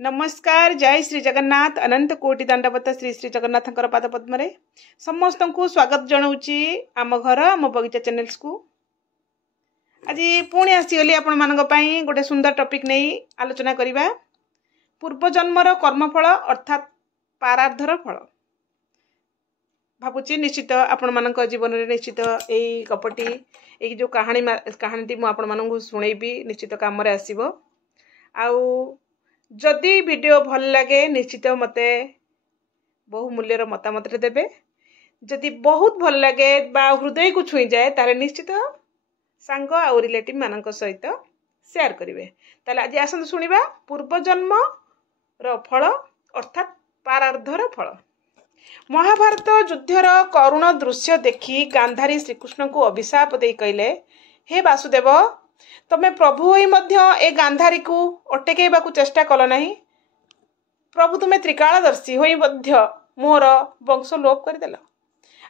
नमस्कार। जय श्री जगन्नाथ। अनंत कोटि दंडवत श्री श्री जगन्नाथ पाद पद्म समस्त को स्वागत जनाऊँगी आम घर आम बगीचा चैनल्स को। आज पुणी आसीगली आपण मानक पई गोटे सुंदर टॉपिक नहीं आलोचना करिबा। पूर्व जन्मर कर्मफल अर्थात पारार्धर फल। भावुची निश्चित आपण मानक जीवन में निश्चित यही गपटी यही जो कहानी मु आपण मानक शुणेबी निश्चित काम रे आसीबो। आउ जदि वीडियो भल लगे निश्चित मते बहुमूल्यर मतामत देवे। जदि बहुत भल लगे बा हृदय को छुई जाए ताले निश्चित सांग आ रिलेटिव मानक सहित शेयर करेंगे। ताले आज आसंत सुनिबा पूर्व जन्म रो फल अर्थात पारार्धर फल। महाभारत युद्धर करुण दृश्य देखी गांधारी श्रीकृष्ण को अभिशाप दे कहले, हे वासुदेव तमे प्रभु होई मध्य ए गांधारी को अटकेबा को चेष्टा कल नहीं। प्रभु तुमे त्रिकालदर्शी होई मध्य मोर वंश लोप करदेल।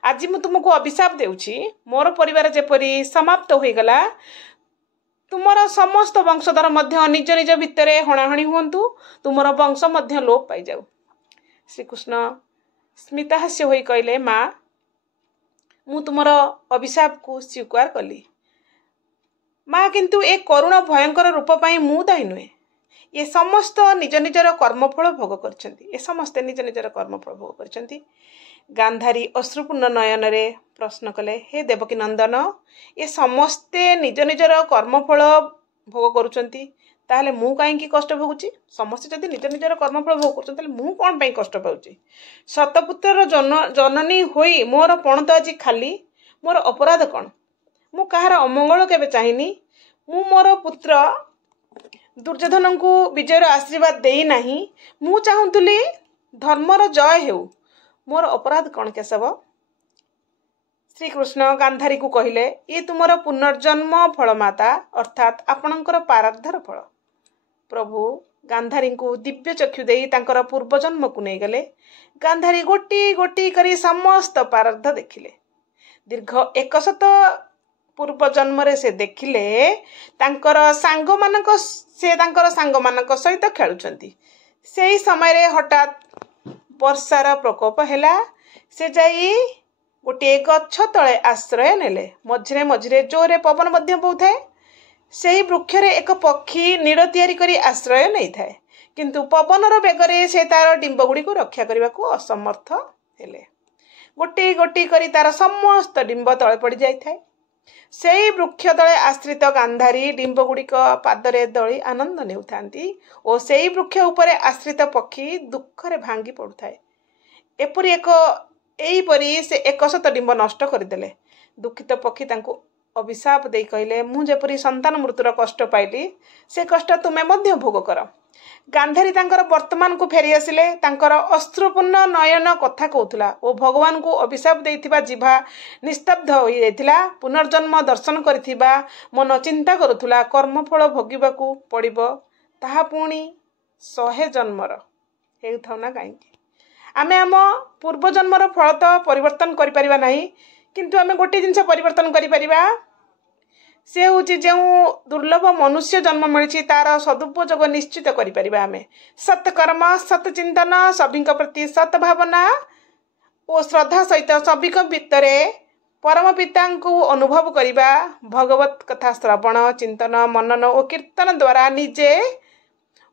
आज मु तुमको अभिशाप देउछि, मोर परिवार जेपरी समाप्त होई गला तुमर समस्त वंशधर मध्य निज निज भितरे हणाहणी हुंतु, तुमर वंश मध्य लोप पाई जाऊ। श्रीकृष्ण स्मितहास्य होई कहले, माँ मु तुमर अभिशाप को स्वीकार कली। माँ किंतु ए करुण भयंकर रूप पाई मु दायी नुहे। ये समस्त निज निजर कर्मफल भोग करछंती। ए समस्त निज निजर कर्मफल भोग करछंती। गांधारी अश्रुपूर्ण नयन रे प्रश्न कले, हे देवकी नंदन ये समस्ते निज निजर कर्मफल भोग करुछंती ताहले मु काईकी कष्ट भोगुची? समस्त जदि निज निजर कर्मफल भोग करछंती ताहले मु कोन पई कष्ट पाउची? सतपुत्र जननी होई मोर पण तो आज खाली, मोर अपराध कौन? मु कहार अमंगल केबे चाहिनी। मु मोर पुत्र दुर्योधन को विजयर आशीर्वाद देई नहीं। मु चाहूतुली धर्मर जय हेउ। मोर अपराध कौन केशव? श्रीकृष्ण गांधारी को कहले, ये तुमर पुनर्जन्म फल माता अर्थात आपणकर पारार्धर फल। प्रभु गांधारी को दिव्य चक्षु देई तांकर पूर्वजन्म को नहीं गले। गांधारी गोटी गोटी करी समस्त पारार्ध देखिले। दीर्घ 100 पूर्व जन्म रे से देखिले तांकर सांग मानक सहित खेलुछंती। सेही समय रे हठात वर्षार प्रकोप हैला। से जाई गोटे गछ तले आश्रय नेले। मझिरे मझिरे जोरे पवन मध्य बहुଥାଏ। सेही वृक्ष रे एक पक्षी नीड़ तैयारी करी आश्रय नहीं थाए, किंतु पवनर बेगरे से तार डिंब गुड़ी को रक्षा करने को असमर्थ हेले। गोटी गोटी करी तार समस्त डिंब तले पड़ जाई थाए। सेही वृक्ष तले आश्रित गांधारी डिंब गुड़िक पादरे दली आनंद नेउथांती और सेही वृक्ष उपरे आश्रित पक्षी दुखरे भांगी पड़ुथाए। एहीपरी से 100 डिंब नष्ट करदेले। दुखित पक्षी तांको अभिशाप दे कहले, मु जेपरी संतान मृत्युर कष्ट पाइली से कष्ट तुमे मध्य भोग कर। गांधारी तांकर वर्तमान को फेरी आसिले। तांकर अश्रुपूर्ण नयन कथा कहूला और भगवान को अभिशाप देइथिबा जिभा निस्तब्ध होई जाइथिला। पुनर्जन्म दर्शन करिथिबा मन चिंता करुथुला कर्मफल भोगिबाकू पड़िबो, ताहा पुणी 100 जन्मर हेउथाउ ना काईकी। आमे आम पूर्व जन्मर फल तो परिवर्तन करि परिबा नाही, किंतु आमे गोटे जिंस परिवर्तन करि परिबा से हूँ जो दुर्लभ मनुष्य जन्म मिली तार सदुपयोग निश्चित करें। सत्कर्म सत्चिंतन सभी प्रति सत्भावना और श्रद्धा सहित सभी भितर परम पिता को अनुभव करवा, भगवत कथा श्रवण चिंतन मनन और कीर्तन द्वारा निजे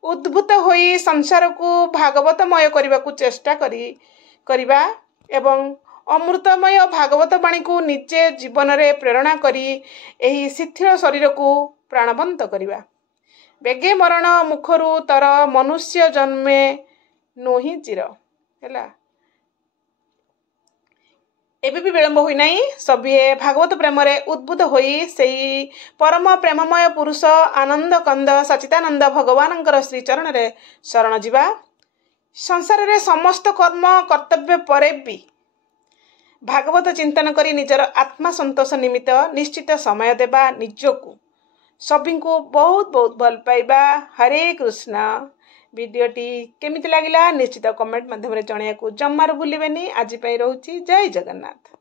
उद्भूत होई संसार को भागवतमय करने को चेष्टा करिबा एवं अमृतमय भागवत वाणी को निजे जीवन रे प्रेरणा करी एही शिथिल शरीर को प्राणवंत करिबा। बेगे मरण मुखरु तर मनुष्य जन्मे नोही चिर हैला। एबे भी विलंब होई नाही। सभीए भागवत प्रेम रे उद्बुद्ध होई सेही परम प्रेममय पुरुष आनंद कंद सचितानंद भगवानंकर श्री चरण रे शरण जीवा। संसार रे समस्त कर्म कर्तव्य परे भी भागवत चिंतन करी निजर आत्मा संतोष निमित्त निश्चित समय देबा। निजको सभी को बहुत बहुत भल पाइबा। हरे कृष्ण। वीडियोटी केमिति लागिला निश्चित कमेंट माध्यम रे जणाया को जम्मार भूलिबेनी। आज पई रहउची जय जगन्नाथ।